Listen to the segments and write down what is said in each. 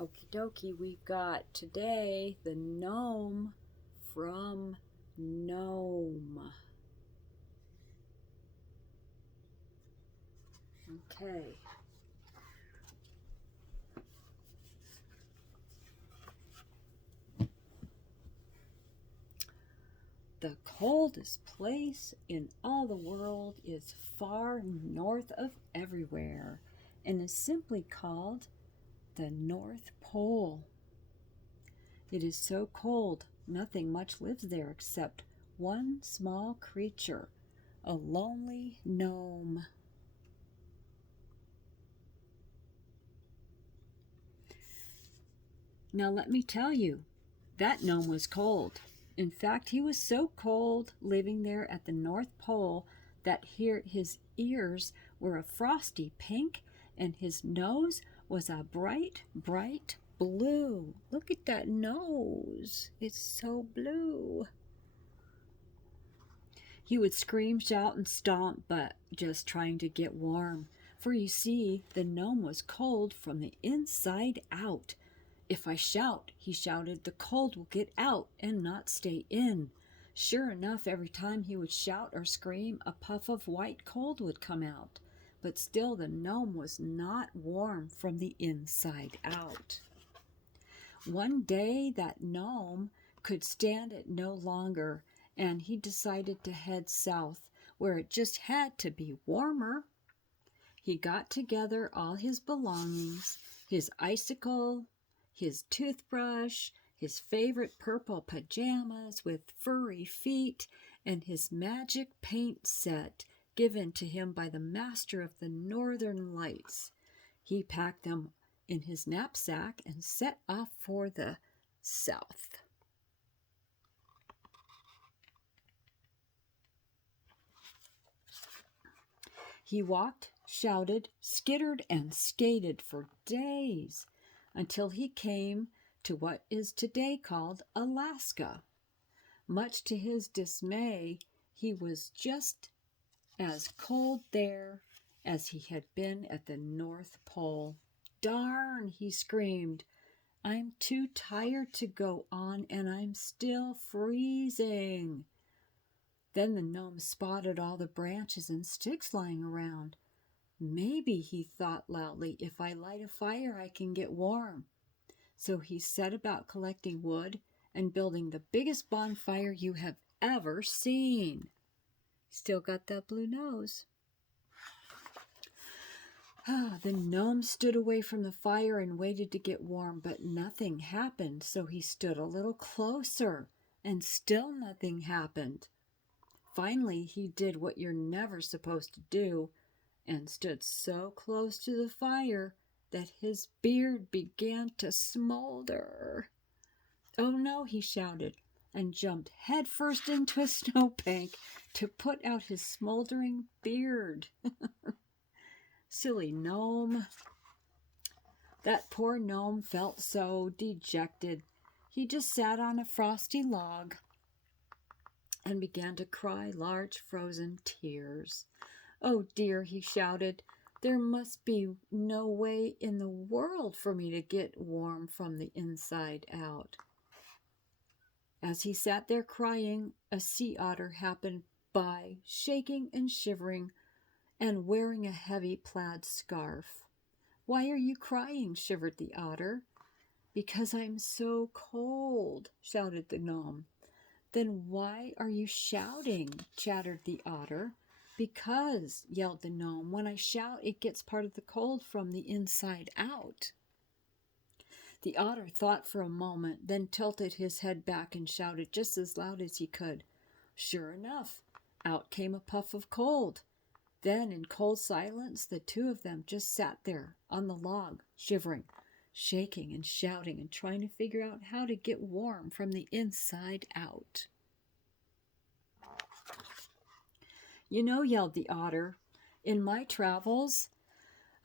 Okie dokie, we've got today the gnome from Gnome. Okay. The coldest place in all the world is far north of everywhere and is simply called the North Pole. It is so cold, nothing much lives there except one small creature, a lonely gnome. Now let me tell you, that gnome was cold. In fact, he was so cold living there at the North Pole that his ears were a frosty pink and his nose was a bright, bright blue. Look at that nose. It's so blue. He would scream, shout, and stomp, but just trying to get warm. For you see, the gnome was cold from the inside out. If I shout, he shouted, the cold will get out and not stay in. Sure enough, every time he would shout or scream, a puff of white cold would come out. But still the gnome was not warm from the inside out. One day that gnome could stand it no longer, and he decided to head south, where it just had to be warmer. He got together all his belongings, his icicle, his toothbrush, his favorite purple pajamas with furry feet, and his magic paint set given to him by the master of the Northern Lights. He packed them in his knapsack and set off for the south. He walked, shouted, skittered, and skated for days until he came to what is today called Alaska. Much to his dismay, he was just as cold there as he had been at the North Pole. Darn, he screamed. I'm too tired to go on, and I'm still freezing. Then the gnome spotted all the branches and sticks lying around. Maybe, he thought loudly, if I light a fire, I can get warm. So he set about collecting wood and building the biggest bonfire you have ever seen. Still got that blue nose. The gnome stood away from the fire and waited to get warm, but nothing happened, so he stood a little closer, and still nothing happened. Finally, he did what you're never supposed to do, and stood so close to the fire that his beard began to smolder. Oh no, he shouted, and jumped headfirst into a snowbank to put out his smoldering beard. Silly gnome. That poor gnome felt so dejected. He just sat on a frosty log and began to cry large frozen tears. Oh dear, he shouted, there must be no way in the world for me to get warm from the inside out. As he sat there crying, a sea otter happened by, shaking and shivering and wearing a heavy plaid scarf. Why are you crying? Shivered the otter. Because I'm so cold, shouted the gnome. Then why are you shouting? Chattered the otter. Because, yelled the gnome, when I shout, it gets part of the cold from the inside out. The otter thought for a moment, then tilted his head back and shouted just as loud as he could. Sure enough, out came a puff of cold. Then, in cold silence, the two of them just sat there on the log, shivering, shaking and shouting and trying to figure out how to get warm from the inside out. You know, yelled the otter, in my travels,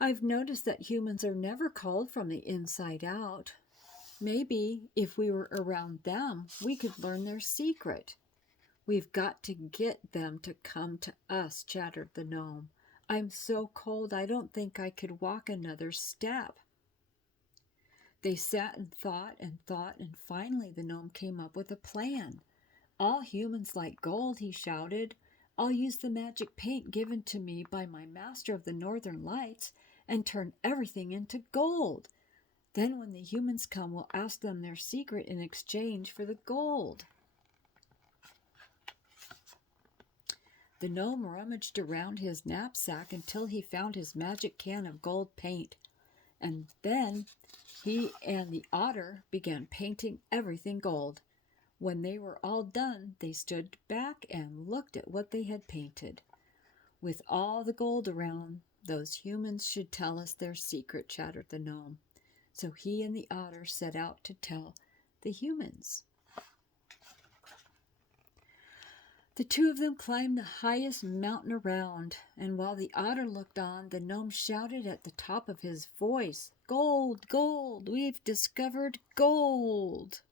I've noticed that humans are never cold from the inside out. Maybe if we were around them, we could learn their secret. We've got to get them to come to us, chattered the gnome. I'm so cold I don't think I could walk another step. They sat and thought, and finally the gnome came up with a plan. All humans like gold, he shouted. I'll use the magic paint given to me by my master of the northern lights and turn everything into gold. Then when the humans come, we'll ask them their secret in exchange for the gold. The gnome rummaged around his knapsack until he found his magic can of gold paint. And then he and the otter began painting everything gold. When they were all done, they stood back and looked at what they had painted. With all the gold around, those humans should tell us their secret, chattered the gnome. So he and the otter set out to tell the humans. The two of them climbed the highest mountain around, and while the otter looked on, the gnome shouted at the top of his voice, "Gold, gold, we've discovered gold!"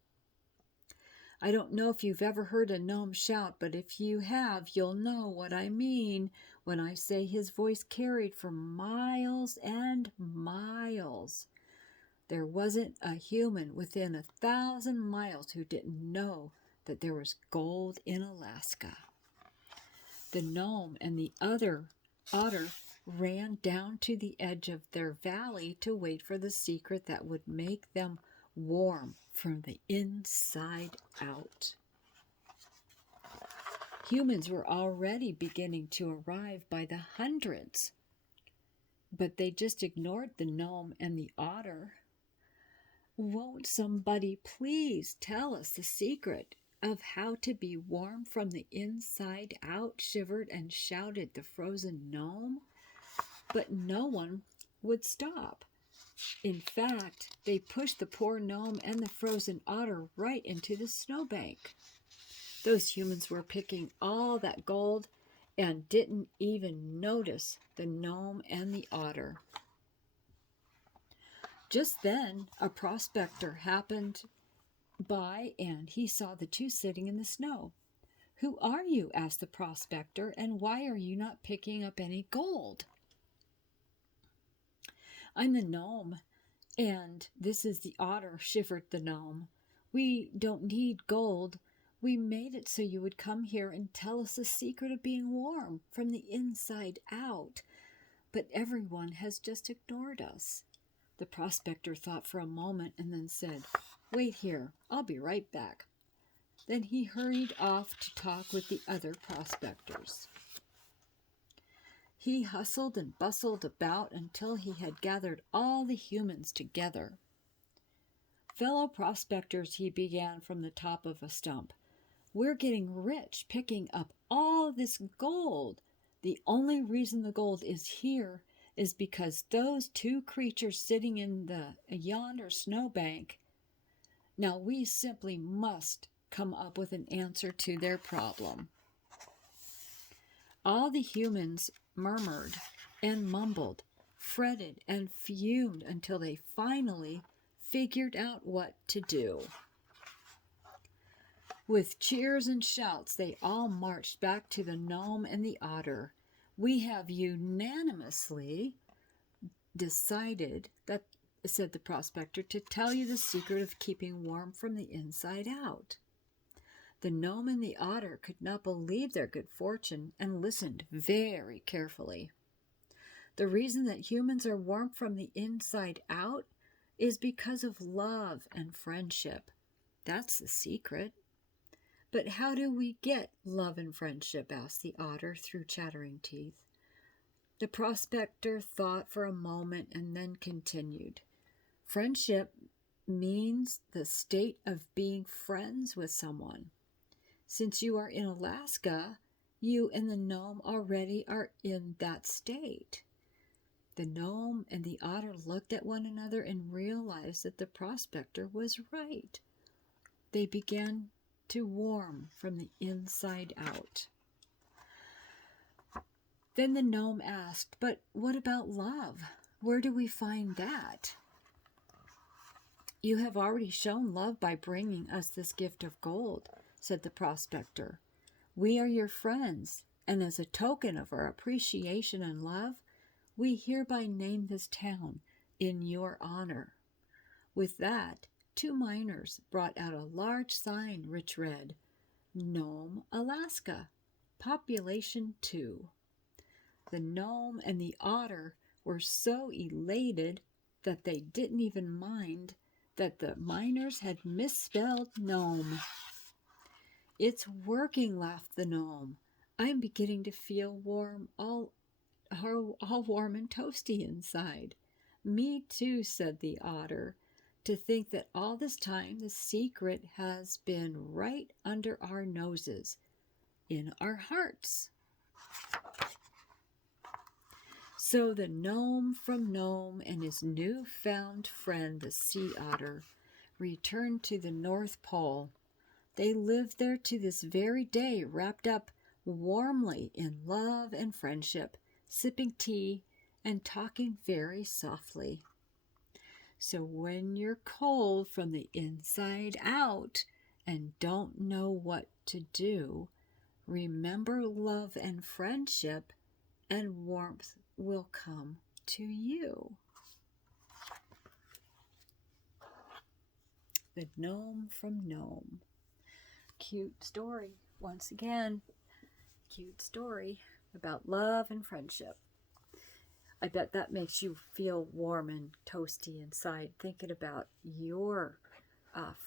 I don't know if you've ever heard a gnome shout, but if you have, you'll know what I mean when I say his voice carried for miles and miles. There wasn't a human within 1,000 miles who didn't know that there was gold in Alaska. The gnome and the other otter ran down to the edge of their valley to wait for the secret that would make them warm from the inside out. Humans were already beginning to arrive by the hundreds, but they just ignored the gnome and the otter. Won't somebody please tell us the secret of how to be warm from the inside out, shivered and shouted the frozen gnome. But no one would stop. In fact, they pushed the poor gnome and the frozen otter right into the snowbank. Those humans were picking all that gold and didn't even notice the gnome and the otter. Just then, a prospector happened by, and he saw the two sitting in the snow. "Who are you?" asked the prospector, "and why are you not picking up any gold?" "I'm the gnome, and this is the otter," shivered the gnome. "We don't need gold. We made it so you would come here and tell us the secret of being warm from the inside out. But everyone has just ignored us." The prospector thought for a moment and then said, "Wait here, I'll be right back." Then he hurried off to talk with the other prospectors. He hustled and bustled about until he had gathered all the humans together. "Fellow prospectors," he began from the top of a stump, "we're getting rich picking up all this gold. The only reason the gold is here is because those two creatures sitting in the yonder snowbank. Now we simply must come up with an answer to their problem." All the humans murmured and mumbled, fretted and fumed until they finally figured out what to do. With cheers and shouts, they all marched back to the gnome and the otter. "We have unanimously decided that," said the prospector, "to tell you the secret of keeping warm from the inside out." The gnome and the otter could not believe their good fortune and listened very carefully. "The reason that humans are warm from the inside out is because of love and friendship. That's the secret." "But how do we get love and friendship?" asked the otter through chattering teeth. The prospector thought for a moment and then continued. "Friendship means the state of being friends with someone. Since you are in Alaska, you and the gnome already are in that state." The gnome and the otter looked at one another and realized that the prospector was right. They began to warm from the inside out. Then the gnome asked, "But what about love? Where do we find that?" "You have already shown love by bringing us this gift of gold," said the prospector. "We are your friends, and as a token of our appreciation and love, we hereby name this town in your honor." With that, two miners brought out a large sign which read, Nome, Alaska, population 2. The gnome and the otter were so elated that they didn't even mind that the miners had misspelled gnome. It's working, laughed the gnome. I'm beginning to feel warm, all warm and toasty inside. Me too, said the otter. To think that all this time the secret has been right under our noses, in our hearts. So the gnome from Nome and his new-found friend, the sea otter, returned to the North Pole. They live there to this very day, wrapped up warmly in love and friendship, sipping tea and talking very softly. So when you're cold from the inside out and don't know what to do, remember love and friendship, and warmth will come to you. The Gnome from Nome. Cute story. Once again, cute story about love and friendship. I bet that makes you feel warm and toasty inside, thinking about your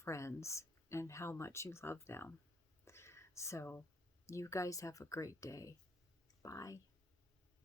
friends and how much you love them. So you guys have a great day. Bye.